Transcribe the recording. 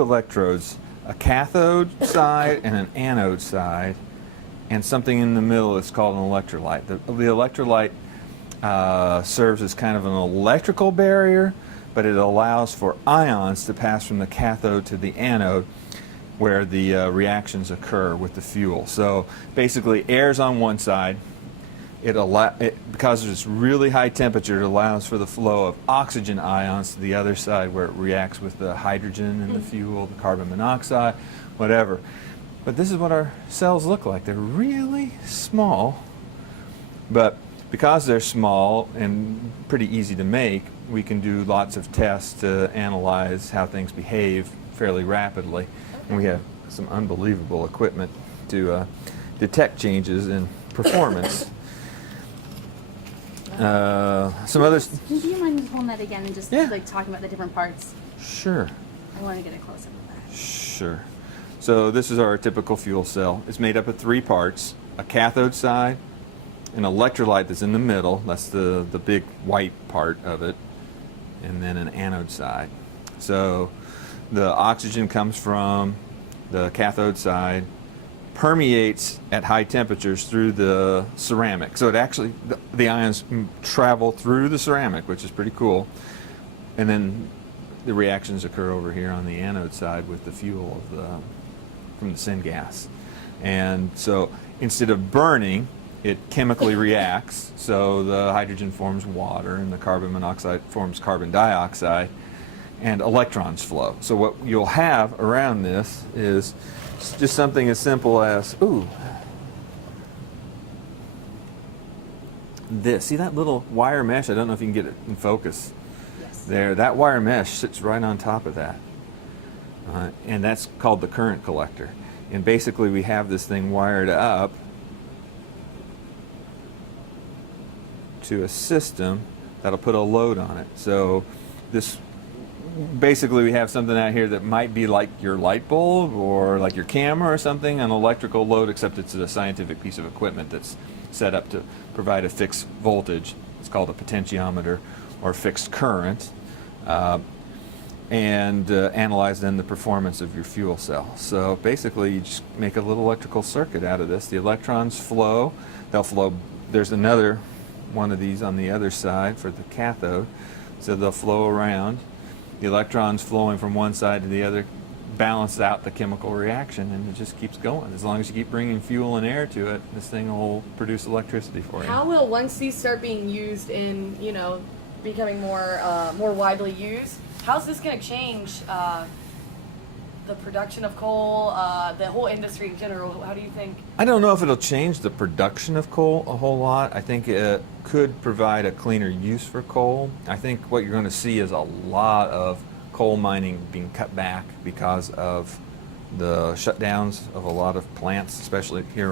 electrodes, a cathode side and an anode side, and something in the middle that's called an electrolyte. The electrolyte serves as kind of an electrical barrier, but it allows for ions to pass from the cathode to the anode where the reactions occur with the fuel. So basically air's on one side. Because it's really high temperature, it allows for the flow of oxygen ions to the other side where it reacts with the hydrogen in the fuel, the carbon monoxide, whatever. But this is what our cells look like. They're really small, but because they're small and pretty easy to make, we can do lots of tests to analyze how things behave fairly rapidly. And we have some unbelievable equipment to detect changes in performance. Some others. Do you mind just holding that again and just like talking about the different parts? Sure. I want to get a close up of that. Sure. So this is our typical fuel cell. It's made up of 3 parts: a cathode side, an electrolyte that's in the middle, that's the big white part of it, and then an anode side. So the oxygen comes from the cathode side, permeates at high temperatures through the ceramic. So it actually, the ions travel through the ceramic, which is pretty cool. And then the reactions occur over here on the anode side with the fuel from the syngas. And so instead of burning, it chemically reacts. So the hydrogen forms water and the carbon monoxide forms carbon dioxide, and electrons flow. So what you'll have around this is just something as simple as, this. See that little wire mesh? I don't know if you can get it in focus. Yes. There, that wire mesh sits right on top of that. And that's called the current collector. And basically we have this thing wired up to a system that'll put a load on it. So this, basically we have something out here that might be like your light bulb or like your camera or something, an electrical load, except it's a scientific piece of equipment that's set up to provide a fixed voltage. It's called a potentiometer or fixed current, and analyze then the performance of your fuel cell. So basically you just make a little electrical circuit out of this. The electrons flow. They'll flow. There's another one of these on the other side for the cathode, so they'll flow around. The electrons flowing from one side to the other balance out the chemical reaction, and it just keeps going. As long as you keep bringing fuel and air to it, this thing will produce electricity for you. How will, once these start being used in, becoming more widely used, how's this going to change the production of coal, the whole industry in general? How do you think? I don't know if it'll change the production of coal a whole lot. I think it could provide a cleaner use for coal. I think what you're going to see is a lot of coal mining being cut back because of the shutdowns of a lot of plants, especially here